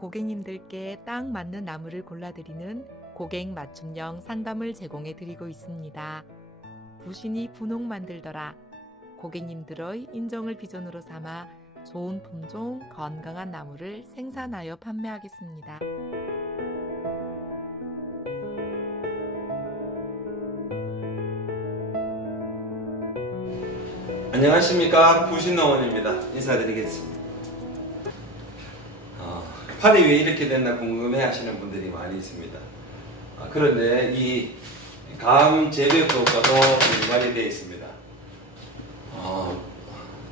고객님들께 딱 맞는 나무를 골라드리는 고객 맞춤형 상담을 제공해 드리고 있습니다. 부신이 분홍 만들더라. 고객님들의 인정을 비전으로 삼아 좋은 품종, 건강한 나무를 생산하여 판매하겠습니다. 안녕하십니까, 부신농원입니다. 인사드리겠습니다. 팔이 왜 이렇게 됐나 궁금해 하시는 분들이 많이 있습니다. 그런데 이 감 재배법과도 연관이 되어 있습니다.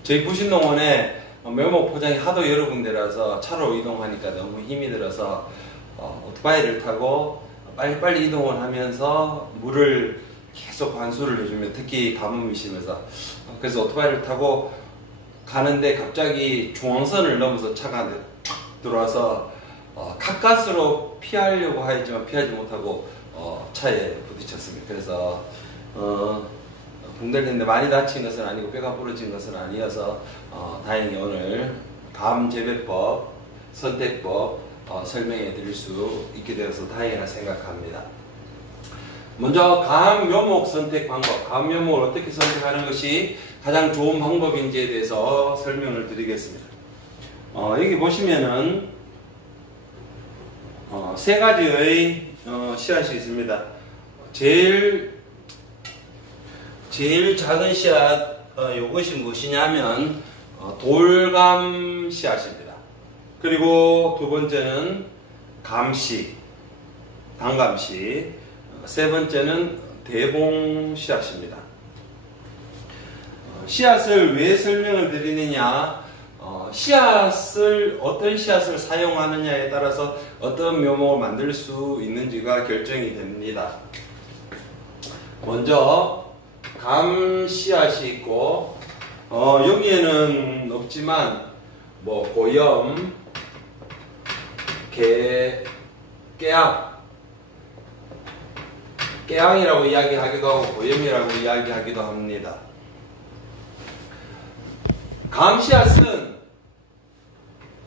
저희 부신농원에 묘목 포장이 하도 여러 군데라서 차로 이동하니까 너무 힘이 들어서 오토바이를 타고 빨리빨리 이동을 하면서 물을 계속 관수를 해주면, 특히 가뭄이 심해서, 그래서 오토바이를 타고 가는데 갑자기 중앙선을 넘어서 차가 탁 들어와서 가까스로 피하려고 하였지만 피하지 못하고 차에 부딪혔습니다. 그래서 붕 들렸는데 많이 다친 것은 아니고 뼈가 부러진 것은 아니어서 다행히 오늘 감 재배법, 선택법 설명해 드릴 수 있게 되어서 다행이라 생각합니다. 먼저 감 묘목 선택 방법, 감 묘목을 어떻게 선택하는 것이 가장 좋은 방법인지에 대해서 설명을 드리겠습니다. 여기 보시면은 세 가지의 씨앗이 있습니다. 제일 작은 씨앗, 이것이 무엇이냐면 돌감 씨앗입니다. 그리고 두 번째는 감씨, 단감씨, 세 번째는 대봉 씨앗입니다. 씨앗을 왜 설명을 드리느냐, 어떤 씨앗을 사용하느냐에 따라서 어떤 묘목을 만들 수 있는지가 결정이 됩니다. 먼저 감 씨앗이 있고, 여기에는 없지만 고염, 깨양이라고 이야기하기도 하고 고염이라고 이야기하기도 합니다. 감 씨앗은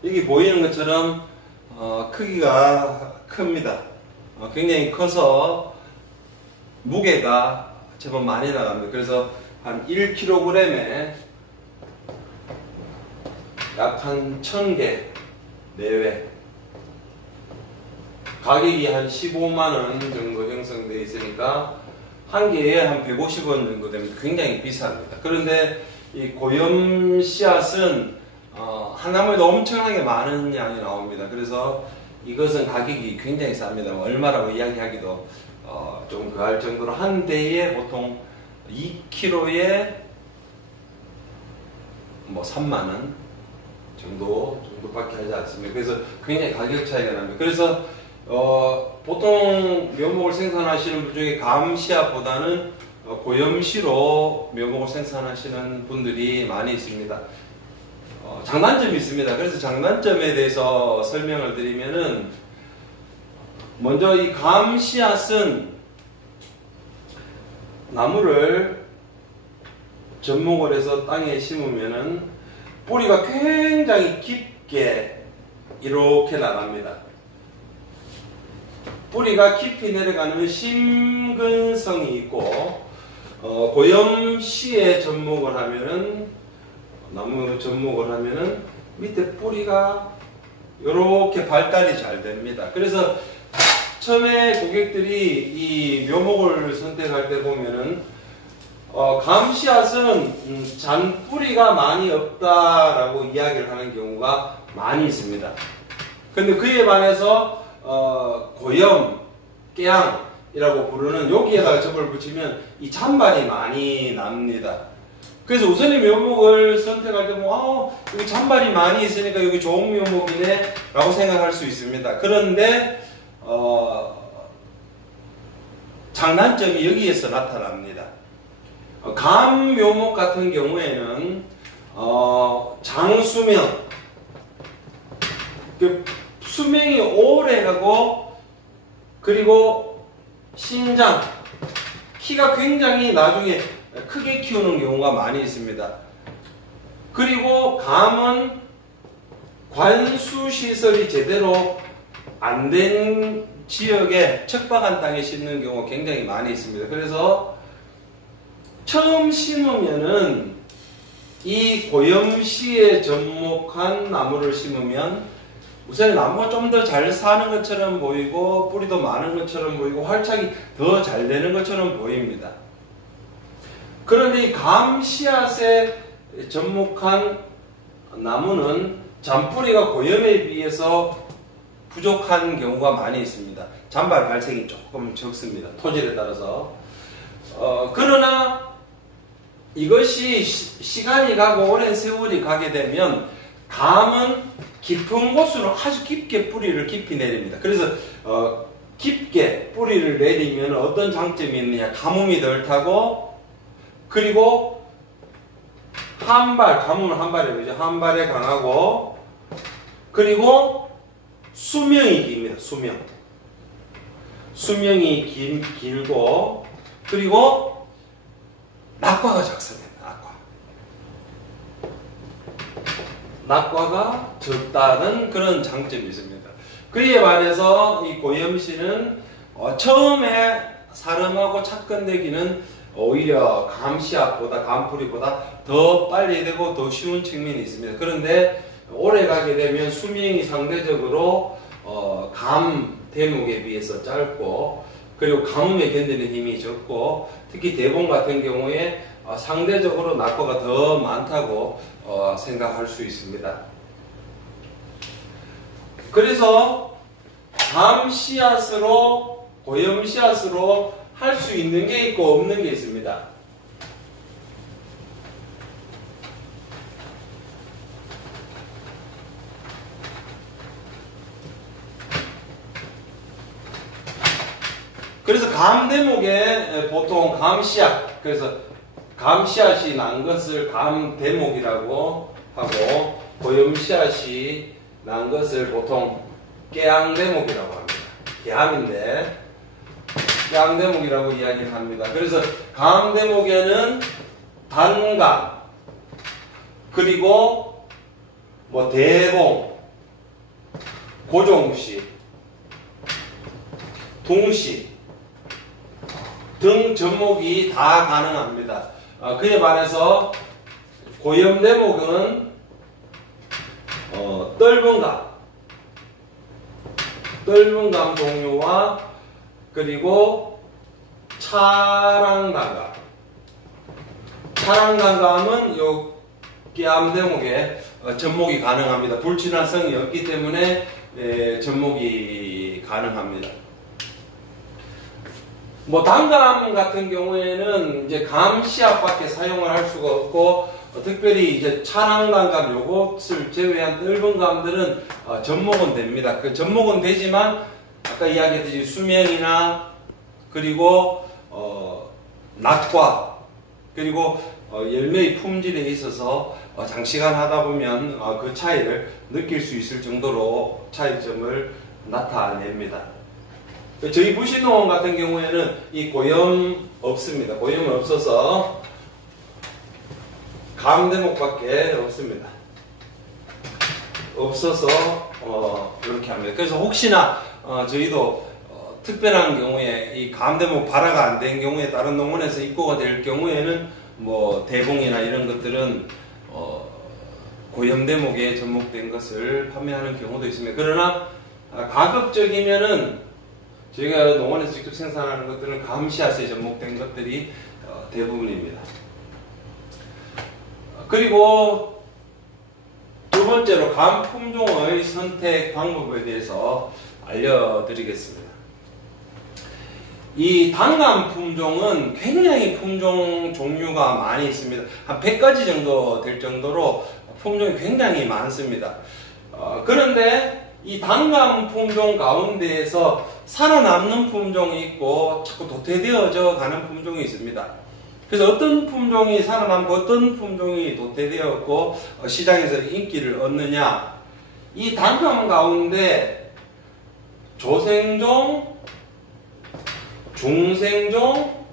여기 보이는 것처럼 크기가 큽니다. 굉장히 커서 무게가 제법 많이 나갑니다. 그래서 한 1kg에 약 한 1000개 내외, 가격이 한 15만원 정도 형성되어 있으니까 한 개에 한 150원 정도 됩니다. 굉장히 비쌉니다. 그런데 이 고염 씨앗은 한 나무에도 엄청나게 많은 양이 나옵니다. 그래서 이것은 가격이 굉장히 쌉니다. 얼마라고 이야기하기도 조금 그할 정도로 한 대에 보통 2kg에 3만원 정도밖에 하지 않습니다. 그래서 굉장히 가격 차이가 납니다. 그래서 보통 묘목을 생산하시는 분 중에 감 씨앗보다는 고염씨로 묘목을 생산하시는 분들이 많이 있습니다. 장단점이 있습니다. 그래서 장단점에 대해서 설명을 드리면은, 먼저 이 감 씨앗은 나무를 접목을 해서 땅에 심으면은 뿌리가 굉장히 깊게 이렇게 나갑니다. 뿌리가 깊이 내려가는 심근성이 있고, 고염씨에 접목을 하면은, 나무 접목을 하면은 밑에 뿌리가 이렇게 발달이 잘 됩니다. 그래서 처음에 고객들이 이 묘목을 선택할 때 보면은 감 씨앗은 잔뿌리가 많이 없다라고 이야기를 하는 경우가 많이 있습니다. 근데 그에 반해서 고염, 깨양이라고 부르는, 여기에다가 접을 붙이면 이 잔발이 많이 납니다. 그래서 우선 이 묘목을 선택할 때 여기 잔발이 많이 있으니까 여기 좋은 묘목이네 라고 생각할 수 있습니다. 그런데 장단점이 여기에서 나타납니다. 감 묘목 같은 경우에는 장수명, 수명이 오래 가고, 그리고 신장, 키가 굉장히 나중에 크게 키우는 경우가 많이 있습니다. 그리고 감은 관수 시설이 제대로 안 된 지역에 척박한 땅에 심는 경우가 굉장히 많이 있습니다. 그래서 처음 심으면은 이 고염시에 접목한 나무를 심으면 우선 나무가 좀 더 잘 사는 것처럼 보이고 뿌리도 많은 것처럼 보이고 활착이 더 잘 되는 것처럼 보입니다. 그런데 이 감 씨앗에 접목한 나무는 잔뿌리가 고염에 비해서 부족한 경우가 많이 있습니다. 잔발 발생이 조금 적습니다. 토질에 따라서. 그러나 이것이 시간이 가고 오랜 세월이 가게 되면 감은 깊은 곳으로 아주 깊게 뿌리를 깊이 내립니다. 그래서 깊게 뿌리를 내리면 어떤 장점이 있느냐. 가뭄이 덜 타고 그리고 가뭄은 한 발에 그죠? 한 발에 강하고 그리고 수명이 깁니다. 수명이 길고 그리고 낙과가 적습니다. 낙과가 적다는 그런 장점이 있습니다. 그에 반해서 이 고염시는 처음에 사름하고 착근되기는 오히려 감씨앗보다 감뿌리보다 더 빨리 되고 더 쉬운 측면이 있습니다. 그런데 오래 가게 되면 수명이 상대적으로 감 대목에 비해서 짧고 그리고 가뭄에 견디는 힘이 적고 특히 대봉 같은 경우에 상대적으로 낙과가 더 많다고 생각할 수 있습니다. 그래서 감 씨앗으로 고염 씨앗으로 할 수 있는 게 있고 없는 게 있습니다. 그래서 감 대목에 보통 감 씨앗, 그래서 감 씨앗이 난 것을 감 대목이라고 하고 고염 씨앗이 난 것을 보통 깨양 대목이라고 합니다. 개함인데 깨양 대목이라고 이야기를 합니다. 그래서 감 대목에는 단감 그리고 뭐 대봉, 고종씨, 둥씨 등 접목이 다 가능합니다. 그에 반해서 고염 대목은 떫은 감 종류와 그리고 차랑단감은 요 깨암 대목에 접목이 가능합니다. 불친화성이 없기 때문에 접목이 가능합니다. 뭐 단감 같은 경우에는 이제 감 씨앗밖에 사용을 할 수가 없고 특별히 이제 차랑단감 요것을 제외한 떫은 감들은 접목은 됩니다. 그 접목은 되지만 아까 이야기했듯이 수명이나 그리고 낙과 그리고 열매의 품질에 있어서 장시간 하다 보면 그 차이를 느낄 수 있을 정도로 차이점을 나타냅니다. 저희 부신농원 같은 경우에는 이 고염 없습니다. 고염은 없어서 감 대목밖에 없습니다. 없어서 이렇게 합니다. 그래서 혹시나 저희도 특별한 경우에 이 감 대목 발화가 안 된 경우에 다른 농원에서 입고가 될 경우에는 뭐 대봉이나 이런 것들은 고염 대목에 접목된 것을 판매하는 경우도 있습니다. 그러나 가급적이면은 저희가 농원에서 직접 생산하는 것들은 감 씨앗에 접목된 것들이 대부분입니다. 그리고 두 번째로 감 품종의 선택 방법에 대해서 알려드리겠습니다. 이 단감 품종은 굉장히 품종 종류가 많이 있습니다. 한 100가지 정도 될 정도로 품종이 굉장히 많습니다. 그런데 이 단감 품종 가운데에서 살아남는 품종이 있고 자꾸 도태되어져 가는 품종이 있습니다. 그래서 어떤 품종이 살아남고 어떤 품종이 도태되었고 시장에서 인기를 얻느냐, 이 단감 가운데 조생종, 중생종,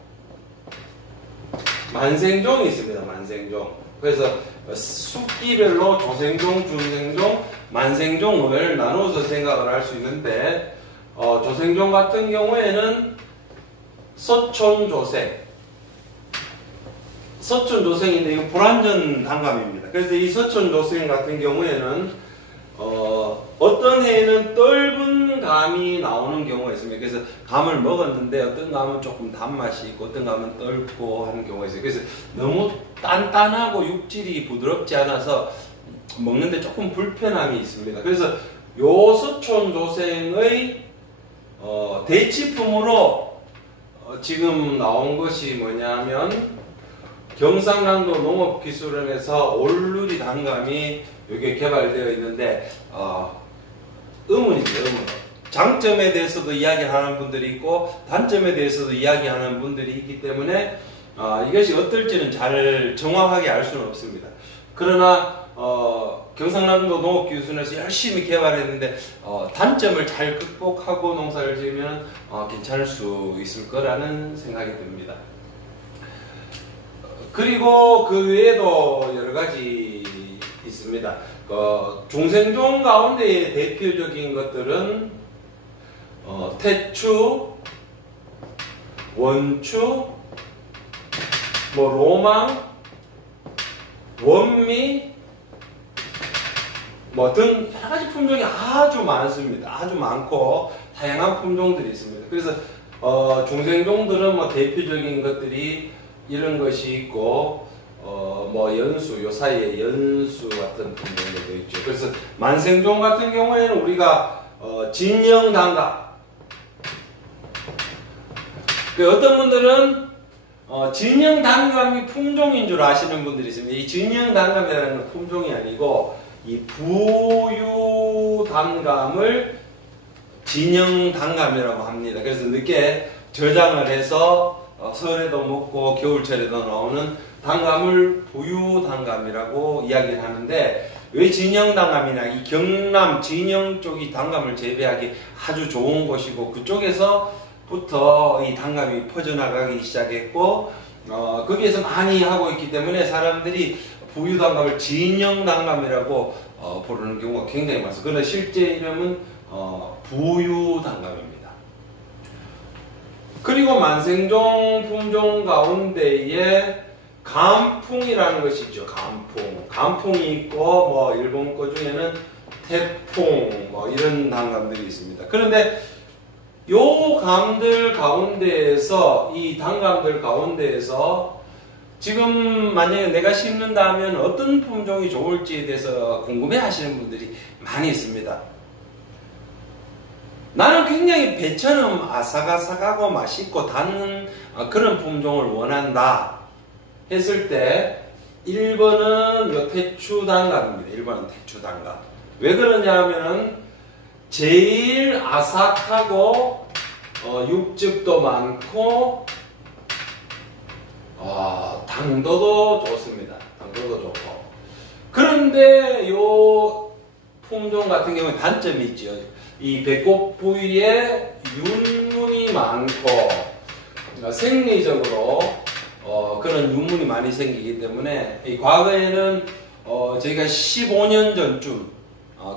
만생종이 있습니다. 만생종. 그래서 숫기별로 조생종, 중생종, 만생종을 나누어서 생각을 할 수 있는데 조생종 같은 경우에는 서촌조생, 서촌조생인데 이거 불완전 단감입니다. 그래서 이 서촌조생 같은 경우에는 어떤 해에는 떫은 감이 나오는 경우가 있습니다. 그래서 감을 먹었는데 어떤 감은 조금 단맛이 있고 어떤 감은 떫고 하는 경우가 있어요. 그래서 너무 단단하고 육질이 부드럽지 않아서 먹는데 조금 불편함이 있습니다. 그래서 요 서촌조생의 대치품으로 지금 나온 것이 뭐냐면 경상남도 농업기술원에서 올누리 단감이 여기에 개발되어 있는데 의문이죠, 의문. 장점에 대해서도 이야기하는 분들이 있고 단점에 대해서도 이야기하는 분들이 있기 때문에 이것이 어떨지는 잘 정확하게 알 수는 없습니다. 그러나 경상남도 농업기술원에서 열심히 개발했는데 단점을 잘 극복하고 농사를 지으면 괜찮을 수 있을 거라는 생각이 듭니다. 그리고 그 외에도 여러 가지 있습니다. 중생종 가운데의 대표적인 것들은 태추, 원추, 로망, 원미 등 여러 가지 품종이 아주 많습니다. 아주 많고 다양한 품종들이 있습니다. 그래서 중생종들은 대표적인 것들이 이런 것이 있고 연수, 요 사이에 연수 같은 품종들도 있죠. 그래서 만생종 같은 경우에는 우리가 진영단감, 어떤 분들은 진영단감이 품종인 줄 아시는 분들이 있습니다. 이 진영단감이라는 건 품종이 아니고 이 부유단감을 진영단감이라고 합니다. 그래서 늦게 저장을 해서 설에도 먹고 겨울철에도 나오는 단감을 부유단감이라고 이야기를 하는데, 왜 진영단감이냐, 이 경남 진영 쪽이 단감을 재배하기 아주 좋은 곳이고 그쪽에서부터 이 단감이 퍼져나가기 시작했고 거기에서 많이 하고 있기 때문에 사람들이 부유단감을 진영단감이라고 부르는 경우가 굉장히 많습니다. 그러나 실제 이름은 부유단감입니다. 그리고 만생종 품종 가운데에 감풍이라는 것이 있죠. 감풍이 있고 일본 거 중에는 태풍 이런 단감들이 있습니다. 그런데 요 감들 가운데에서, 이 단감들 가운데에서 지금 만약에 내가 심는다 하면 어떤 품종이 좋을지에 대해서 궁금해 하시는 분들이 많이 있습니다. 나는 굉장히 배처럼 아삭아삭하고 맛있고 단 그런 품종을 원한다 했을 때 1번은 요 태추단감입니다. 1번은 태추단감. 왜 그러냐 하면은 제일 아삭하고 육즙도 많고 당도도 좋습니다. 당도도 좋고. 그런데 요 품종 같은 경우에 단점이 있죠. 이 배꼽 부위에 윤문이 많고 생리적으로 그런 윤문이 많이 생기기 때문에 과거에는 저희가 15년 전쯤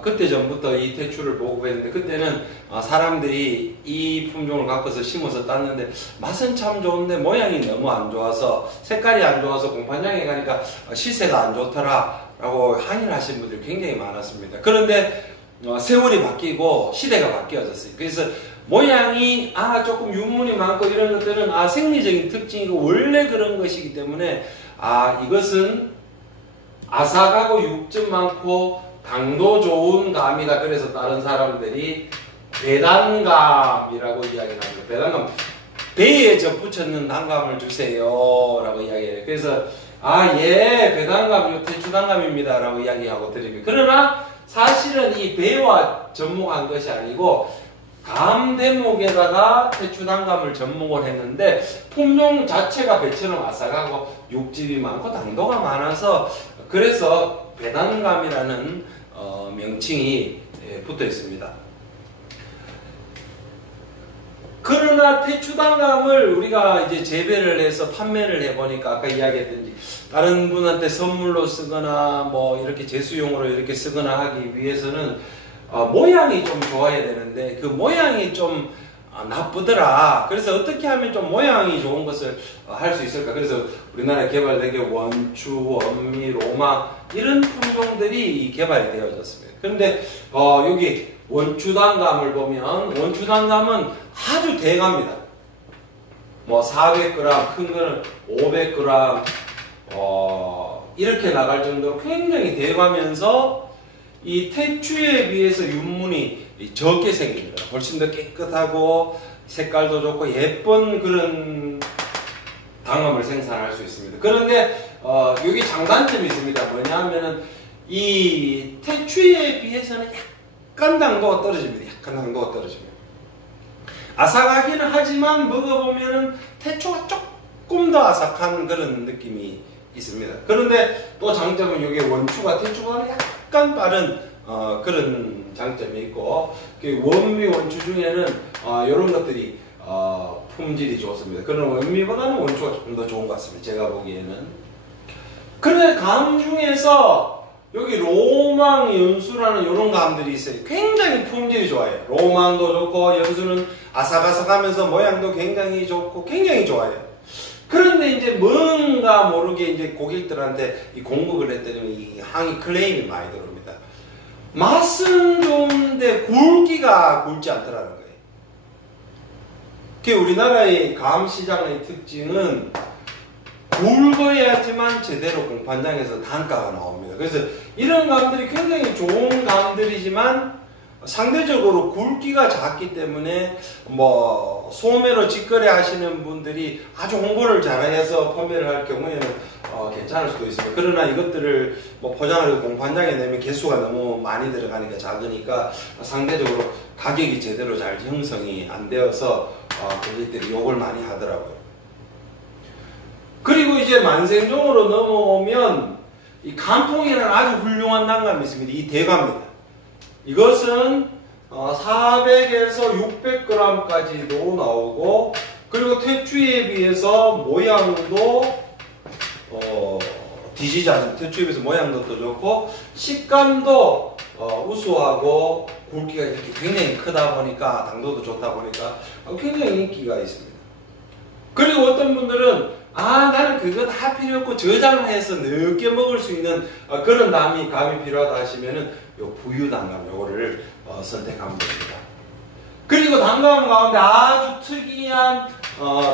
그때 전부터 이 태추를 보급했는데, 그때는 사람들이 이 품종을 갖고서 심어서 땄는데 맛은 참 좋은데 모양이 너무 안 좋아서, 색깔이 안 좋아서 공판장에 가니까 시세가 안 좋더라 라고 항의를 하신 분들이 굉장히 많았습니다. 그런데 세월이 바뀌고 시대가 바뀌어졌어요. 그래서 모양이 조금 윤문이 많고 이런 것들은 생리적인 특징이고 원래 그런 것이기 때문에 이것은 아삭하고 육즙 많고 당도 좋은 감이다. 그래서 다른 사람들이 배단감이라고 이야기를 합니다. 배단감, 배에 접붙였는 단감을 주세요 라고 이야기해요. 그래서 배단감, 요 태추단감입니다 라고 이야기하고 드립니다. 그러나 사실은 이 배와 접목한 것이 아니고 감 대목에다가 태추단감을 접목을 했는데, 품종 자체가 배처럼 아삭하고 육즙이 많고 당도가 많아서 그래서 배단감이라는 명칭이 붙어 있습니다. 그러나 태추단감을 우리가 이제 재배를 해서 판매를 해보니까 아까 이야기했던지 다른 분한테 선물로 쓰거나 뭐 이렇게 제수용으로 이렇게 쓰거나 하기 위해서는 모양이 좀 좋아야 되는데 그 모양이 좀 나쁘더라. 그래서 어떻게 하면 좀 모양이 좋은 것을 할 수 있을까? 그래서 우리나라에 개발된 게 원추, 원미, 로마 이런 품종들이 개발이 되어졌습니다. 그런데 여기 원추단감을 보면 원추단감은 아주 대갑니다. 뭐 400g, 큰 거는 500g 이렇게 나갈 정도로 굉장히 대가면서 이 태추에 비해서 윤문이 적게 생깁니다. 훨씬 더 깨끗하고 색깔도 좋고 예쁜 그런 단감을 생산할 수 있습니다. 그런데 여기 장단점이 있습니다. 뭐냐 하면은 이 태추에 비해서는 약간 당도가 떨어집니다. 약간 당도가 떨어집니다. 아삭하기는 하지만 먹어보면은 태추가 조금 더 아삭한 그런 느낌이 있습니다. 그런데 또 장점은 여기 원추가 태추가 약간 빠른 그런 장점이 있고 원미 원추 중에는 이런 것들이 품질이 좋습니다. 그런 원미보다는 원추가 조금 더 좋은 것 같습니다. 제가 보기에는. 그런데 감 중에서 여기 로망, 연수라는 이런 감들이 있어요. 굉장히 품질이 좋아요. 로망도 좋고 연수는 아삭아삭하면서 모양도 굉장히 좋고 굉장히 좋아요. 그런데 이제 뭔가 모르게 이제 고객들한테 이 공급을 했더니 이 항의 클레임이 많이 들어옵니다. 맛은 좋은데 굵기가 굵지 않더라는 거예요. 그 우리나라의 감 시장의 특징은 굵어야지만 제대로 공판장에서 단가가 나옵니다. 그래서 이런 감들이 굉장히 좋은 감들이지만 상대적으로 굵기가 작기 때문에 뭐 소매로 직거래 하시는 분들이 아주 홍보를 잘해서 판매를 할 경우에는 괜찮을 수도 있습니다. 그러나 이것들을 뭐 포장을 공판장에 내면 개수가 너무 많이 들어가니까 작으니까 상대적으로 가격이 제대로 잘 형성이 안 되어서 고객들이 욕을 많이 하더라고요. 그리고 이제 만생종으로 넘어오면 이 간풍이라는 아주 훌륭한 단감이 있습니다. 이 대감입니다. 이것은 400에서 600g까지도 나오고 그리고 태추에 비해서 모양도 뒤지지 않습니다. 태추에 비해서 모양도 더 좋고 식감도 우수하고 굵기가 이렇게 굉장히 크다 보니까 당도도 좋다 보니까 굉장히 인기가 있습니다. 그리고 어떤 분들은 나는 그거 다 필요 없고 저장해서 늦게 먹을 수 있는 그런 감이 필요하다 하시면은 요 부유단감 요거를 선택하면 됩니다. 그리고 단감 가운데 아주 특이한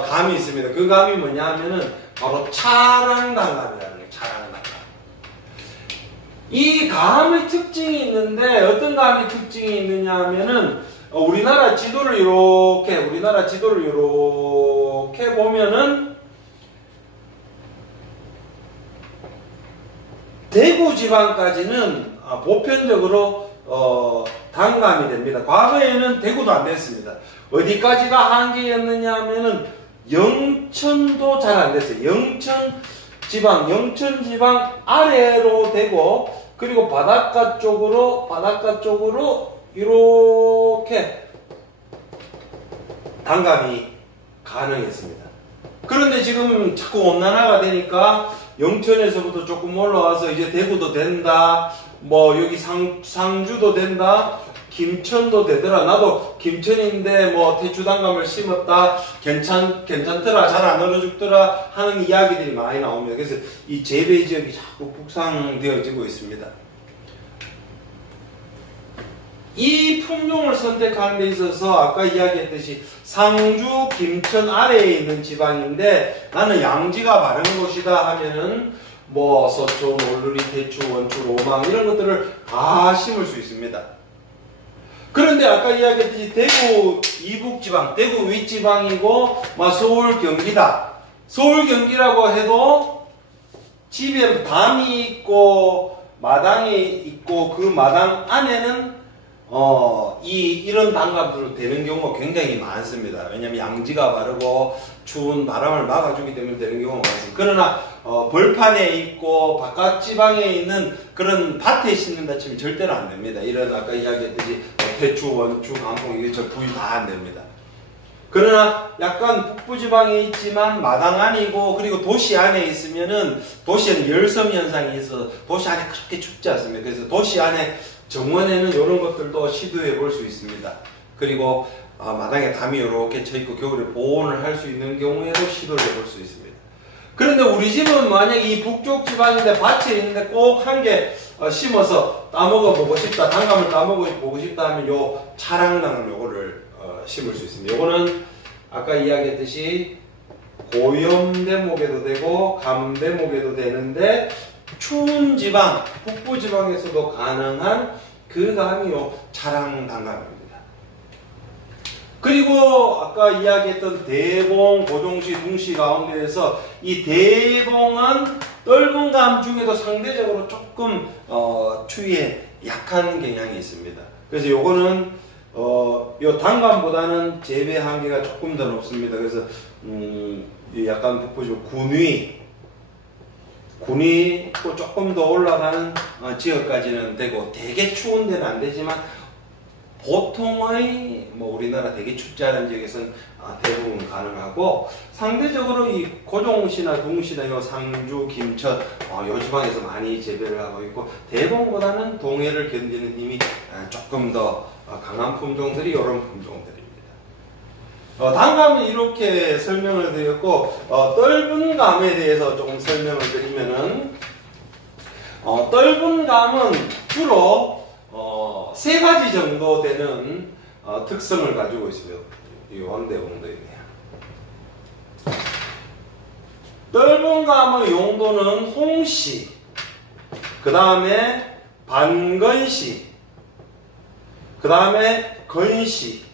감이 있습니다. 그 감이 뭐냐 하면은 바로 차랑단감이라는 거예요. 차랑단감. 이 감의 특징이 있는데 어떤 감의 특징이 있느냐 하면은 우리나라 지도를 이렇게 보면은 대구 지방까지는 보편적으로 단감이 됩니다. 과거에는 대구도 안 됐습니다. 어디까지가 한계였느냐 하면은 영천도 잘 안 됐어요. 영천 지방 아래로 되고 그리고 바닷가 쪽으로 이렇게 단감이 가능했습니다. 그런데 지금 자꾸 온난화가 되니까 영천에서부터 조금 올라와서 이제 대구도 된다, 뭐 여기 상주도 된다, 김천도 되더라. 나도 김천인데 뭐 태추단감을 심었다, 괜찮더라, 잘 안 얼어 죽더라 하는 이야기들이 많이 나옵니다. 그래서 이 재배 지역이 자꾸 북상되어지고 있습니다. 이 품종을 선택하는 데 있어서 아까 이야기했듯이 상주, 김천 아래에 있는 지방인데 나는 양지가 바른 곳이다 하면은 뭐 서촌, 올누리, 태추, 원추, 로망 이런 것들을 다 심을 수 있습니다. 그런데 아까 이야기했듯이 대구 이북지방, 대구 윗지방이고 서울, 경기다. 서울, 경기라고 해도 집에 담이 있고 마당이 있고 그 마당 안에는 이런 단감들로 되는 경우가 굉장히 많습니다. 왜냐하면 양지가 바르고 추운 바람을 막아주기 때문에 되는 경우가 많습니다. 그러나 벌판에 있고 바깥 지방에 있는 그런 밭에 심는다 치면 절대로 안 됩니다. 이런 아까 이야기했듯이 태추, 원추, 강풍 이게 저 부위 다 안 됩니다. 그러나 약간 북부지방에 있지만 마당 안이고 그리고 도시 안에 있으면은 도시에는 열섬 현상이 있어서 도시 안에 그렇게 춥지 않습니다. 그래서 도시 안에 정원에는 이런 것들도 시도해 볼 수 있습니다. 그리고 마당에 담이 이렇게 쳐있고 겨울에 보온을 할 수 있는 경우에도 시도를 해볼 수 있습니다. 그런데 우리 집은 만약 이 북쪽 지방인데 밭에 있는데 꼭 한 개 심어서 따먹어 보고 싶다, 단감을 따먹어 보고 싶다 하면 요 차랑나물 요거를 심을 수 있습니다. 요거는 아까 이야기했듯이 고염대목에도 되고 감대목에도 되는데 추운 지방, 북부 지방에서도 가능한 그 감이 요 차랑단감입니다. 그리고 아까 이야기했던 대봉, 고종시, 둥시 가운데에서 이 대봉은 떫은 감 중에도 상대적으로 조금 추위에 약한 경향이 있습니다. 그래서 요거는 요 단감보다는 재배 한계가 조금 더 높습니다. 그래서 약간 북부지방 군이 또 조금 더 올라가는 지역까지는 되고 되게 추운 데는 안 되지만 보통의 우리나라 되게 춥지 않은 지역에서는 대부분 가능하고 상대적으로 이 고종시나 둥시나 요 상주, 김천 요 지방에서 많이 재배를 하고 있고 대봉보다는 동해를 견디는 힘이 조금 더 강한 품종들이 이런 품종들입니다. 단감은 이렇게 설명을 드렸고 떫은 감에 대해서 조금 설명을 드리면은 떫은 감은 주로 세 가지 정도 되는 특성을 가지고 있습니다. 이 왕대봉도 있네요. 떫은 감의 용도는 홍시, 그 다음에 반건시, 그 다음에 건시,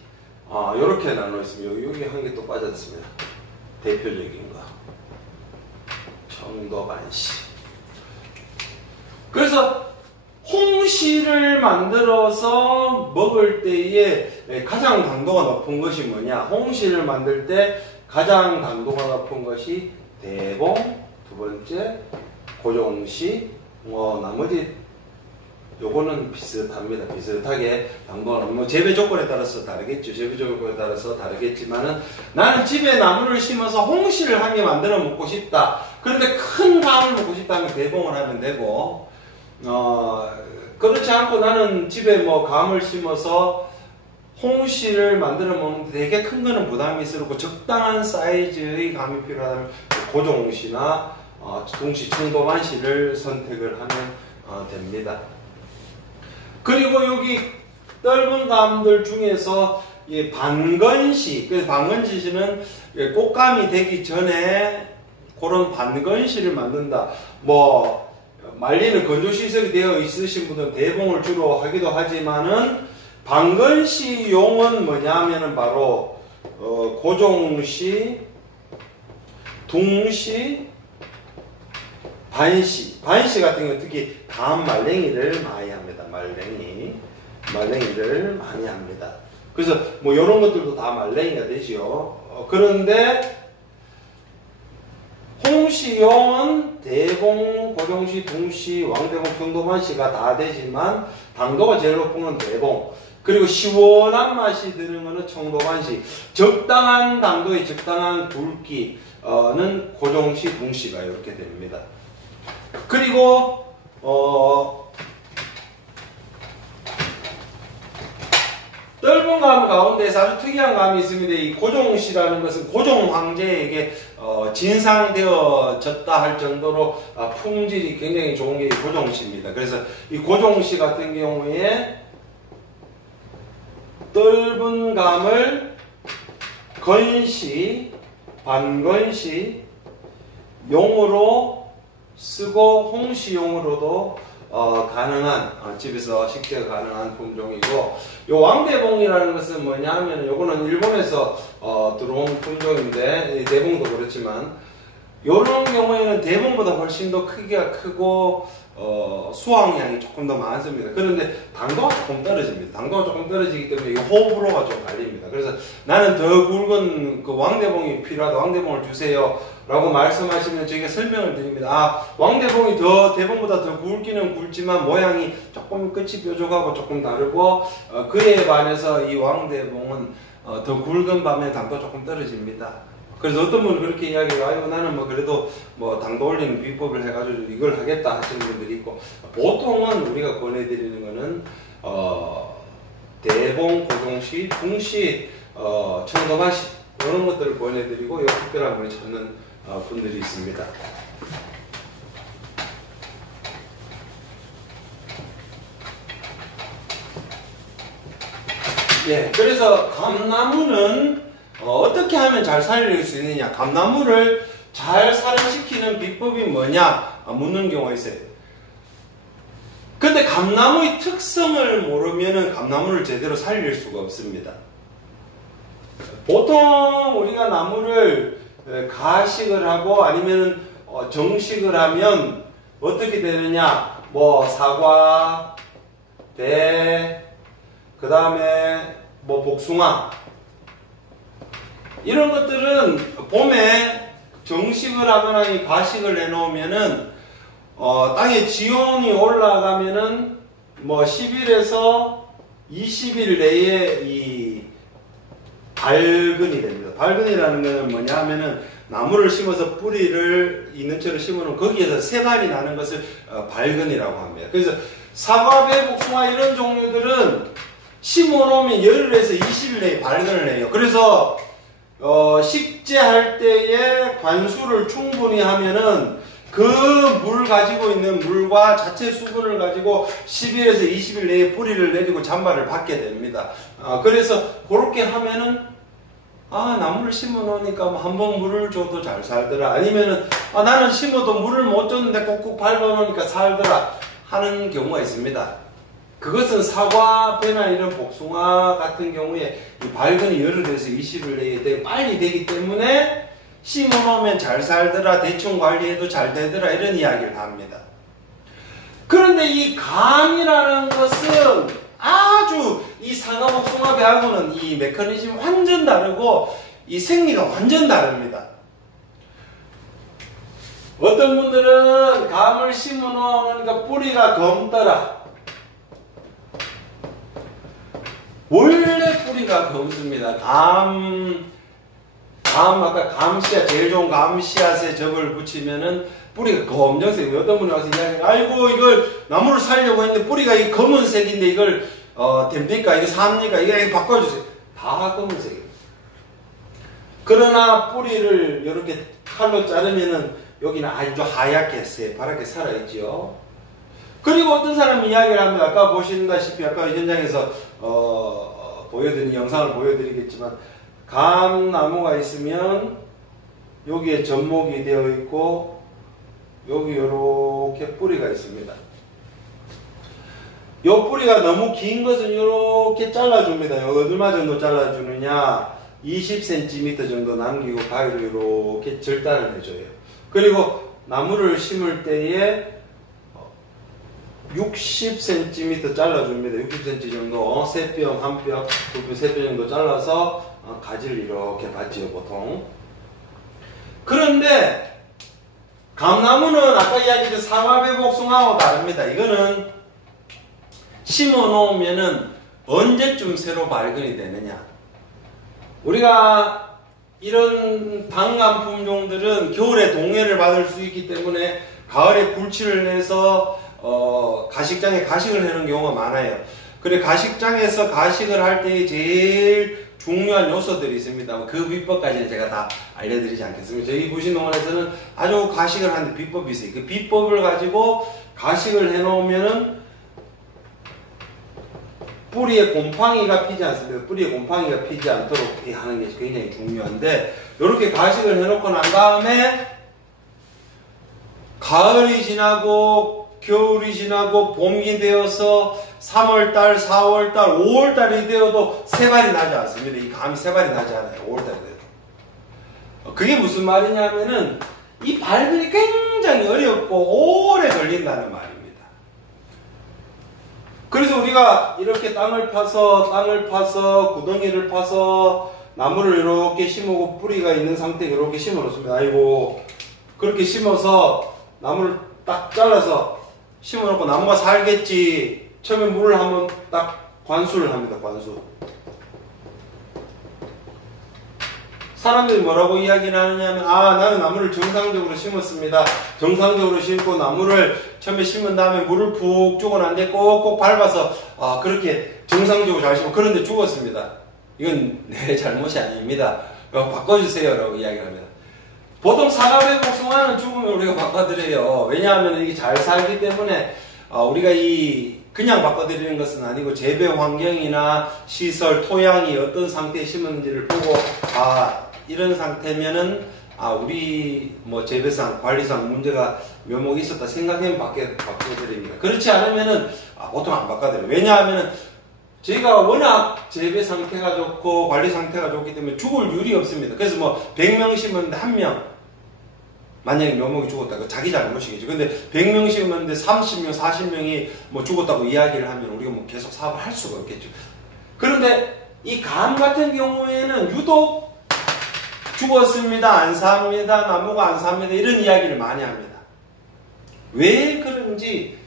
이렇게 나눠 있습니다. 여기 한 개 또 빠졌습니다. 대표적인 거. 청도반시. 그래서 홍시를 만들어서 먹을 때에 가장 당도가 높은 것이 뭐냐? 홍시를 만들 때 가장 당도가 높은 것이 대봉, 두 번째 고종시, 나머지 요거는 비슷합니다. 비슷하게 당도는 재배 조건에 따라서 다르겠죠. 재배 조건에 따라서 다르겠지만은 나는 집에 나무를 심어서 홍시를 한 개 만들어 먹고 싶다. 그런데 큰 감을 먹고 싶다면 대봉을 하면 되고 그렇지 않고 나는 집에 감을 심어서 홍시를 만들어 먹는데 되게 큰 거는 부담이 있었고 적당한 사이즈의 감이 필요하다면 고종시나 둥시, 청도만시를 선택을 하면 됩니다. 그리고 여기 떫은 감들 중에서 반건시, 그래서 반건시는 꽃감이 되기 전에 그런 반건시를 만든다. 말리는 건조시설이 되어 있으신 분들은 대봉을 주로 하기도 하지만은 반건시용은 뭐냐면은 바로 고종시, 둥시, 반시 같은 경우 특히 감 말랭이를 많이 합니다. 말랭이를 많이 합니다. 그래서 이런 것들도 다 말랭이가 되죠. 그런데 홍시용은 대봉, 고종시, 둥시, 왕대봉, 청도반시가 다 되지만 당도가 제일 높은 건 대봉, 그리고 시원한 맛이 드는 거는 청도반시, 적당한 당도의 적당한 굵기는 고종시, 둥시가 이렇게 됩니다. 그리고 떫은 감 가운데서 아주 특이한 감이 있습니다. 이 고종시라는 것은 고종 황제에게 진상되어졌다 할 정도로 품질이 굉장히 좋은 게 이 고종시입니다. 그래서 이 고종시 같은 경우에 떫은 감을 건시, 반건시 용으로 쓰고 홍시용으로도 가능한 집에서 식재가 가능한 품종이고, 요 왕대봉이라는 것은 뭐냐 하면 요거는 일본에서 들어온 품종인데 대봉도 그렇지만 요런 경우에는 대봉보다 훨씬 더 크기가 크고 수확량이 조금 더 많습니다. 그런데 당도가 조금 떨어집니다. 당도가 조금 떨어지기 때문에 이 호불호가 좀 갈립니다. 그래서 나는 더 굵은 그 왕대봉이 필요하다, 왕대봉을 주세요 라고 말씀하시면 저희가 설명을 드립니다. 왕대봉이 대봉보다 더 굵기는 굵지만 모양이 조금 끝이 뾰족하고 조금 다르고 그에 반해서 이 왕대봉은 더 굵은 밤에 당도 조금 떨어집니다. 그래서 어떤 분은 그렇게 이야기해요. 아이고 나는 뭐 그래도 뭐 당도 올리는 비법을 해가지고 이걸 하겠다 하시는 분들이 있고, 보통은 우리가 권해드리는 거는 대봉, 고동시, 붕시, 청도마시 이런 것들을 권해드리고 이 특별한 분을 찾는 분들이 있습니다. 예, 그래서 감나무는 어떻게 하면 잘 살릴 수 있느냐, 감나무를 잘 살아시키는 비법이 뭐냐 묻는 경우가 있어요. 근데 감나무의 특성을 모르면은 감나무를 제대로 살릴 수가 없습니다. 보통 우리가 나무를 가식을 하고 아니면 정식을 하면 어떻게 되느냐, 뭐 사과, 배, 그 다음에 뭐 복숭아, 이런 것들은 봄에 정식을 하거나 가식을 해놓으면은 땅에 지온이 올라가면은 뭐 10일에서 20일 내에 이 발근이 됩니다. 발근이라는 것은 뭐냐 하면은 나무를 심어서 뿌리를 있는채로 심어놓으면 거기에서 새발이 나는 것을 발근이라고 합니다. 그래서 사과, 배, 복숭아 이런 종류들은 심어놓으면 열흘에서 20일 내에 발근을 해요. 그래서 식재할 때에 관수를 충분히 하면은 그 물 가지고 있는 물과 자체 수분을 가지고 10일에서 20일 내에 뿌리를 내리고 잔발을 받게 됩니다. 그래서 그렇게 하면은 나무를 심어 놓으니까 한번 물을 줘도 잘 살더라, 아니면은 나는 심어도 물을 못 줬는데 꾹꾹 밟아 놓으니까 살더라 하는 경우가 있습니다. 그것은 사과, 배나 이런 복숭아 같은 경우에 이 발근이 열흘에서 20일 내에 빨리 되기 때문에 심어놓으면 잘 살더라, 대충 관리해도 잘 되더라, 이런 이야기를 합니다. 그런데 이 감이라는 것은 아주 이 사과, 복숭아, 배하고는 이 메커니즘이 완전 다르고 이 생리가 완전 다릅니다. 어떤 분들은 감을 심어 놓으니까 뿌리가 검더라. 원래 뿌리가 검습니다. 아까 감씨앗, 제일 좋은 감씨앗에 접을 붙이면은 뿌리가 검정색이에요. 어떤 분이 와서 이야기해요. 아이고, 이걸 나무를 살려고 했는데 뿌리가 이 검은색인데 이걸 됩니까? 이거 삽니까? 이거 바꿔주세요. 다 검은색이에요. 그러나 뿌리를 이렇게 칼로 자르면은 여기는 아주 하얗게 새파랗게 살아있지요. 그리고 어떤 사람이 이야기를 합니다. 아까 보신다시피 아까 현장에서 보여드린 영상을 보여드리겠지만, 감나무가 있으면 여기에 접목이 되어 있고 여기 이렇게 뿌리가 있습니다. 이 뿌리가 너무 긴 것은 이렇게 잘라줍니다. 얼마 정도 잘라주느냐, 20cm 정도 남기고 가위로 이렇게 절단을 해줘요. 그리고 나무를 심을 때에 60cm 잘라줍니다. 60cm 정도, 3뼘, 1뼘, 2뼘, 3뼘 정도 잘라서 가지를 이렇게 받지요, 보통. 그런데 감나무는 아까 이야기했던 사과, 배, 복숭아하고 다릅니다. 이거는 심어 놓으면은 언제쯤 새로 발근이 되느냐. 우리가 이런 방감 품종들은 겨울에 동해를 받을 수 있기 때문에 가을에 불치를 내서 가식장에 가식을 해놓은 경우가 많아요. 그래, 가식장에서 가식을 할 때 제일 중요한 요소들이 있습니다. 그 비법까지는 제가 다 알려드리지 않겠습니다. 저희 부신농원에서는 아주 가식을 하는 비법이 있어요. 그 비법을 가지고 가식을 해놓으면은 뿌리에 곰팡이가 피지 않습니다. 뿌리에 곰팡이가 피지 않도록 하는 게 굉장히 중요한데, 이렇게 가식을 해놓고 난 다음에 가을이 지나고 겨울이 지나고 봄이 되어서 3월달, 4월달, 5월달이 되어도 새발이 나지 않습니다. 이 감이 새발이 나지 않아요. 5월달이 돼도. 그게 무슨 말이냐면은 이 발근이 굉장히 어렵고 오래 걸린다는 말입니다. 그래서 우리가 이렇게 땅을 파서 구덩이를 파서 나무를 이렇게 심고 뿌리가 있는 상태에 이렇게 심어 놓습니다. 아이고, 그렇게 심어서 나무를 딱 잘라서 심어 놓고 나무가 살겠지. 처음에 물을 한번 딱 관수를 합니다. 관수. 사람들이 뭐라고 이야기를 하느냐면, 아, 나는 나무를 정상적으로 심었습니다. 정상적으로 심고 나무를 처음에 심은 다음에 물을 푹 주고 난 뒤에 꼭꼭 밟아서, 아, 그렇게 정상적으로 잘 심고, 그런데 죽었습니다. 이건 내 잘못이 아닙니다. 바꿔주세요. 라고 이야기를 합니다. 보통 사과배 복숭아는 죽으면 우리가 바꿔드려요. 왜냐하면 이게 잘 살기 때문에, 우리가 그냥 바꿔드리는 것은 아니고 재배 환경이나 시설, 토양이 어떤 상태에 심었는지를 보고, 이런 상태면은 우리 뭐 재배상, 관리상 문제가 묘목이 있었다 생각하면 바꿔드립니다. 그렇지 않으면은 보통 안 바꿔드려요. 왜냐하면은 저희가 워낙 재배 상태가 좋고 관리 상태가 좋기 때문에 죽을 율이 없습니다. 그래서 뭐 100명 심었는데 1명 만약에 묘목이 죽었다. 그 자기 잘못이겠죠. 근데 100명 심었는데 30명, 40명이 뭐 죽었다고 이야기를 하면 우리가 뭐 계속 사업을 할 수가 없겠죠. 그런데 이 감 같은 경우에는 유독 죽었습니다, 안 삽니다, 나무가 안 삽니다, 이런 이야기를 많이 합니다. 왜 그런지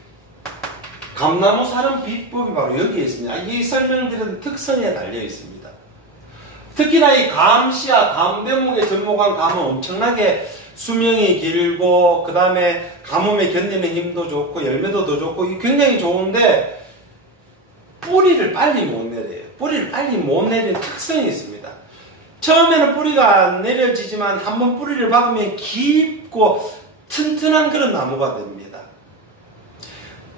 감나무 사는 비법이 바로 여기에 있습니다. 이 설명드린 특성에 달려 있습니다. 특히나 이 감씨앗, 감대목에 접목한 감은 엄청나게 수명이 길고, 그 다음에 가뭄에 견디는 힘도 좋고, 열매도 더 좋고, 굉장히 좋은데, 뿌리를 빨리 못 내려요. 뿌리를 빨리 못 내리는 특성이 있습니다. 처음에는 뿌리가 안 내려지지만, 한번 뿌리를 박으면 깊고, 튼튼한 그런 나무가 됩니다.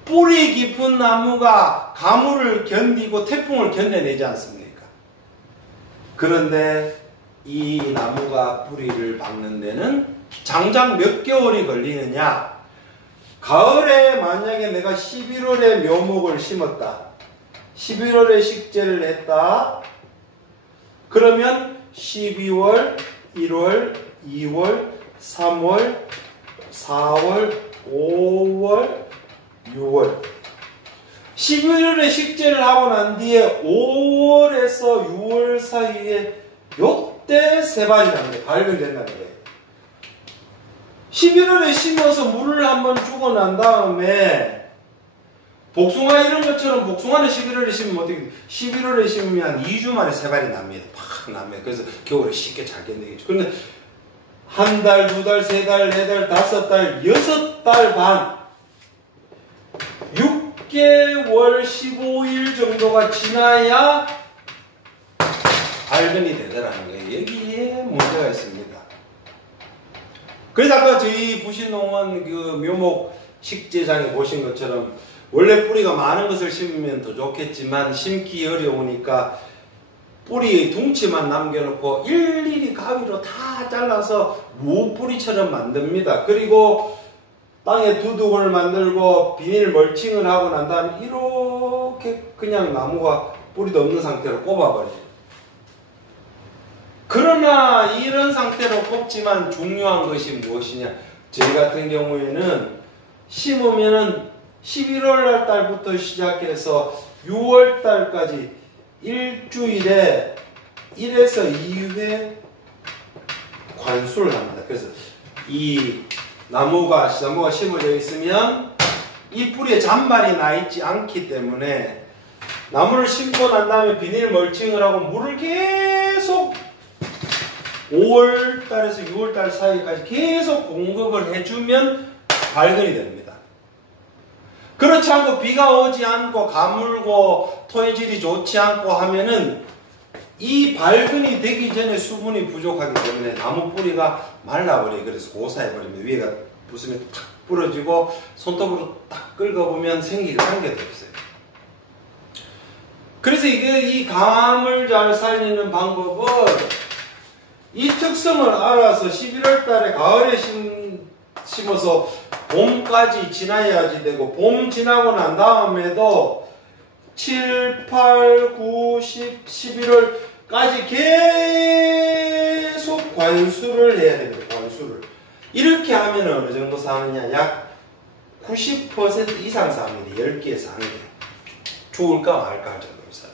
뿌리 깊은 나무가 가물을 견디고 태풍을 견뎌내지 않습니까? 그런데 이 나무가 뿌리를 박는 데는 장장 몇 개월이 걸리느냐? 가을에 만약에 내가 11월에 묘목을 심었다. 11월에 식재를 했다. 그러면 12월, 1월, 2월, 3월, 4월, 5월, 6월. 11월에 식재를 하고 난 뒤에 5월에서 6월 사이에 요때 세발이라는 게 발견된다는 거예요. 11월에 심어서 물을 한번 주고 난 다음에 복숭아 이런 것처럼 복숭아는 11월에 심으면 어떻게 11월에 심으면 한 2주 만에 세발이 납니다. 팍 납니다. 그래서 겨울에 쉽게 잘 견디겠죠. 그런데 한 달, 두 달, 세 달, 네 달, 다섯 달, 6달 반 6개월 15일 정도가 지나야 발견이 되더라는 거예요. 여기에 문제가 있습니다. 그래서 아까 저희 부신농원 그 묘목 식재장에 보신 것처럼 원래 뿌리가 많은 것을 심으면 더 좋겠지만 심기 어려우니까 뿌리 둥치만 남겨놓고 일일이 가위로 다 잘라서 무뿌리처럼 만듭니다. 그리고 땅에 두둑을 만들고 비닐 멀칭을 하고 난 다음에 이렇게 그냥 나무가 뿌리도 없는 상태로 꼽아버려요. 그러나 이런 상태로 꼽지만 중요한 것이 무엇이냐? 저희 같은 경우에는 심으면은 11월 달부터 시작해서 6월 달까지 일주일에 1에서 2회 관수를 합니다. 그래서 이 나무가 심어져 있으면 이 뿌리에 잔발이 나 있지 않기 때문에 나무를 심고 난 다음에 비닐 멀칭을 하고 물을 계속 5월달에서 6월달 사이까지 계속 공급을 해주면 발근이 됩니다. 그렇지 않고 비가 오지 않고 가물고 토의질이 좋지 않고 하면은 이 발근이 되기 전에 수분이 부족하기 때문에 나무 뿌리가 말라버려요. 그래서 고사해버리면 위에가 부수면 탁 부러지고 손톱으로 딱 긁어보면 생기가 한 개도 없어요. 그래서 이 감을 잘 살리는 방법은 이 특성을 알아서 11월 달에 가을에 심어서 봄까지 지나야지 되고 봄 지나고 난 다음에도 7, 8, 9, 10, 11월까지 계속 관수를 해야 됩니다. 관수를. 이렇게 하면 어느 정도 사느냐? 약 90% 이상 삽니다. 10개에서 1개. 좋을까 말까 할 정도로 사요.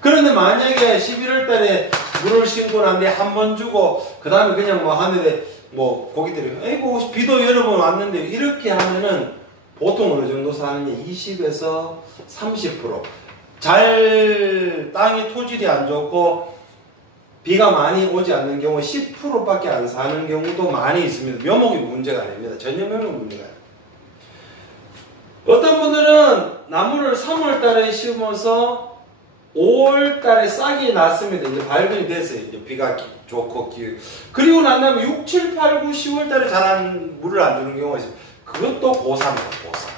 그런데 만약에 11월 달에 물을 심고 난 뒤에 한 번 주고 그 다음에 그냥 뭐 하는데 뭐 고기들이 아이고 비도 여러 번 왔는데 이렇게 하면은 보통 어느 정도 사느냐? 20에서 30%. 잘 땅이 토질이 안 좋고 비가 많이 오지 않는 경우 10%밖에 안 사는 경우도 많이 있습니다. 묘목이 문제가 아닙니다. 전혀 묘목이 문제가 아닙니다. 어떤 분들은 나무를 3월 달에 심어서 5월 달에 싹이 났습니다. 이제 발근이 됐어요. 이제 비가 좋고 그리고 난 다음에 6, 7, 8, 9, 10월 달에 자란 물을 안 주는 경우가 있어요. 그것도 고사입니다. 고사.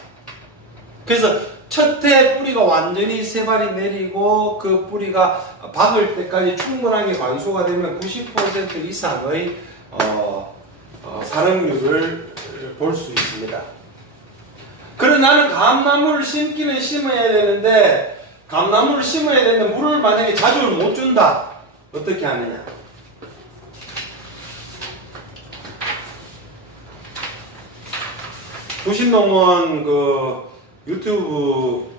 그래서 첫해 뿌리가 완전히 새발이 내리고 그 뿌리가 박을 때까지 충분하게 관수가 되면 90% 이상의 사령률을 볼 수 있습니다. 그럼 나는 감나무를 심기는 심어야 되는데 감나무를 심어야 되는데 물을 만약에 자주 못 준다. 어떻게 하느냐? 부신농원 그 유튜브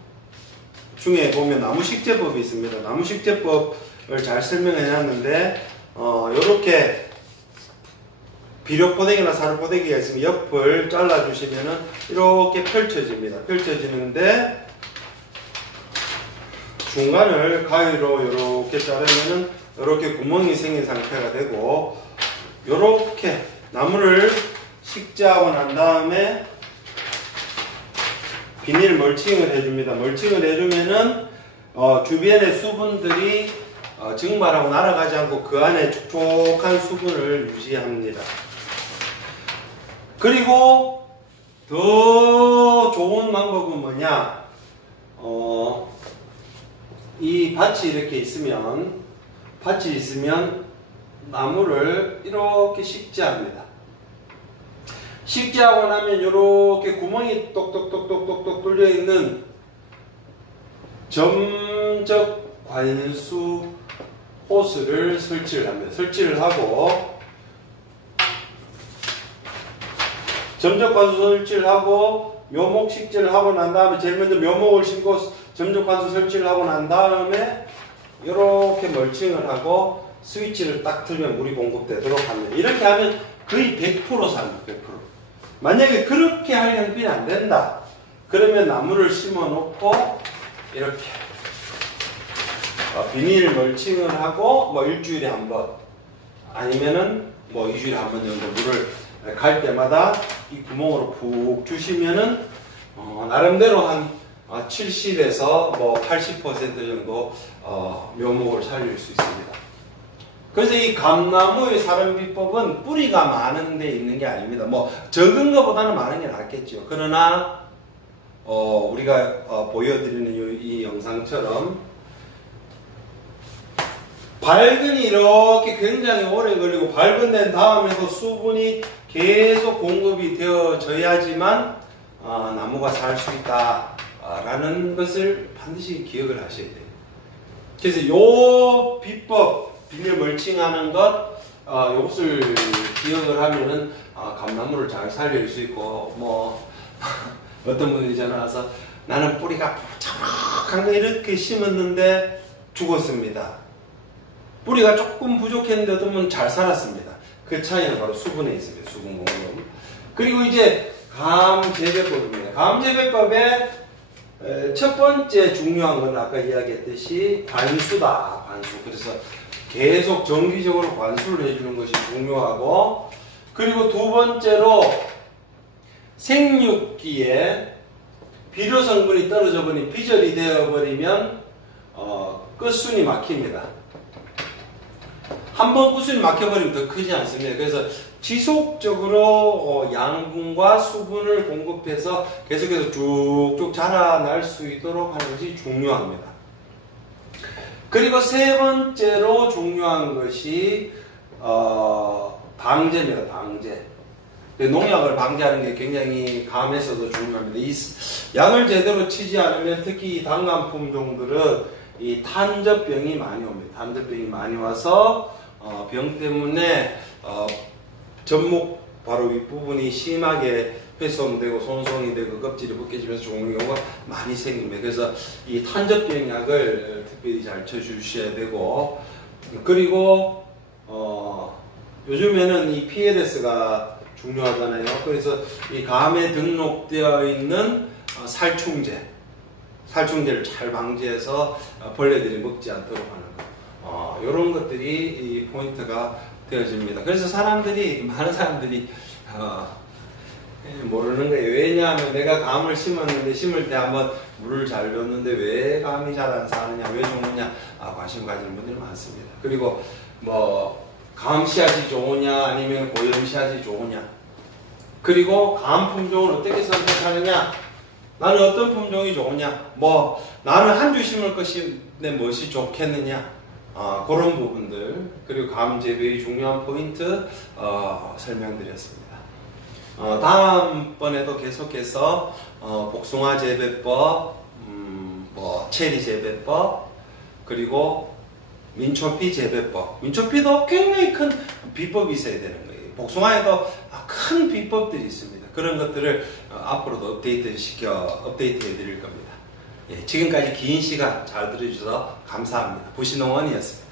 중에 보면 나무식재법이 있습니다. 나무식재법을 잘 설명해 놨는데 요렇게 비료포대기나 사료포대기가 있으면 옆을 잘라주시면은 이렇게 펼쳐집니다. 펼쳐지는데 중간을 가위로 이렇게 자르면은 이렇게 구멍이 생긴 상태가 되고 이렇게 나무를 식재하고 난 다음에 비닐 멀칭을 해줍니다. 멀칭을 해주면은 주변의 수분들이 증발하고 날아가지 않고 그 안에 촉촉한 수분을 유지합니다. 그리고 더 좋은 방법은 뭐냐? 이 밭이 이렇게 있으면 나무를 이렇게 식재합니다. 식재하고 나면 이렇게 구멍이 똑똑똑똑똑 뚫려 있는 점적 관수 호스를 설치를 합니다. 설치를 하고 점적 관수 설치를 하고 묘목 식재를 하고 난 다음에 제일 먼저 묘목을 심고 점적 관수 설치를 하고 난 다음에 이렇게 멀칭을 하고 스위치를 딱 틀면 물이 공급되도록 합니다. 이렇게 하면 거의 100% 삽니다. 100%. 만약에 그렇게 할 형편이 안 된다. 그러면 나무를 심어 놓고 이렇게 비닐 멀칭을 하고 뭐 일주일에 한 번 아니면은 뭐 2주일에 한 번 정도 물을 갈 때마다 이 구멍으로 푹 주시면은 나름대로 한 70에서 뭐 80% 정도 묘목을 살릴 수 있습니다. 그래서 이 감나무의 사람 비법은 뿌리가 많은 데 있는 게 아닙니다. 뭐 적은 것보다는 많은 게 낫겠죠. 그러나 우리가 보여드리는 이 영상처럼 발근이 이렇게 굉장히 오래 걸리고 발근된 다음에도 수분이 계속 공급이 되어져야지만 나무가 살 수 있다라는 것을 반드시 기억을 하셔야 돼요. 그래서 이 비법 비닐 멀칭하는 것 이것을 기억을 하면은 감나무를 잘 살릴 수 있고 뭐 어떤 분이 전화 와서 나는 뿌리가 부쩍한 거 이렇게 심었는데 죽었습니다. 뿌리가 조금 부족했는데 어떤 분은 잘 살았습니다. 그 차이는 바로 수분에 있습니다. 수분 공급. 그리고 이제 감 재배법입니다. 감 재배법의 첫 번째 중요한 건 아까 이야기했듯이 관수다. 관수. 그래서 계속 정기적으로 관수를 해주는 것이 중요하고, 그리고 두 번째로 생육기에 비료 성분이 떨어져 버린 비절이 되어버리면 끝순이 막힙니다. 한번 끝순이 막혀버리면 더 크지 않습니다. 그래서 지속적으로 양분과 수분을 공급해서 계속해서 쭉쭉 자라날 수 있도록 하는 것이 중요합니다. 그리고 세 번째로 중요한 것이 방제입니다. 방제. 농약을 방제하는 게 굉장히 감에서도 중요합니다. 이 약을 제대로 치지 않으면 특히 이 단감품 종들은 이 탄저병이 많이 옵니다. 탄저병이 많이 와서 병 때문에 접목 바로 윗부분이 심하게 훼손되고 손상이 되고 껍질이 벗겨지면서 죽는 경우가 많이 생깁니다. 그래서 이 탄저병 약을 특별히 잘 쳐주셔야 되고, 그리고 요즘에는 이 PLS가 중요하잖아요. 그래서 이 감에 등록되어 있는 살충제를 잘 방지해서 벌레들이 먹지 않도록 하는 것. 이런 것들이 이 포인트가 되어집니다. 그래서 많은 사람들이 모르는 거예요. 왜냐하면 내가 감을 심었는데 심을 때 한번 물을 잘 줬는데 왜 감이 잘 안 사느냐, 왜 좋느냐 관심 가지는 분들이 많습니다. 그리고 감 씨앗이 좋으냐 아니면 고염 씨앗이 좋으냐, 그리고 감 품종을 어떻게 선택하느냐, 나는 어떤 품종이 좋으냐, 나는 한 주 심을 것인데 무엇이 좋겠느냐, 그런 부분들, 그리고 감 재배의 중요한 포인트 설명드렸습니다. 다음번에도 계속해서 복숭아 재배법, 체리 재배법, 그리고 민초피 재배법. 민초피도 굉장히 큰 비법이 있어야 되는 거예요. 복숭아에도 큰 비법들이 있습니다. 그런 것들을 앞으로도 업데이트 해 드릴 겁니다. 지금까지 긴 시간 잘 들어주셔서 감사합니다. 부신농원이었습니다.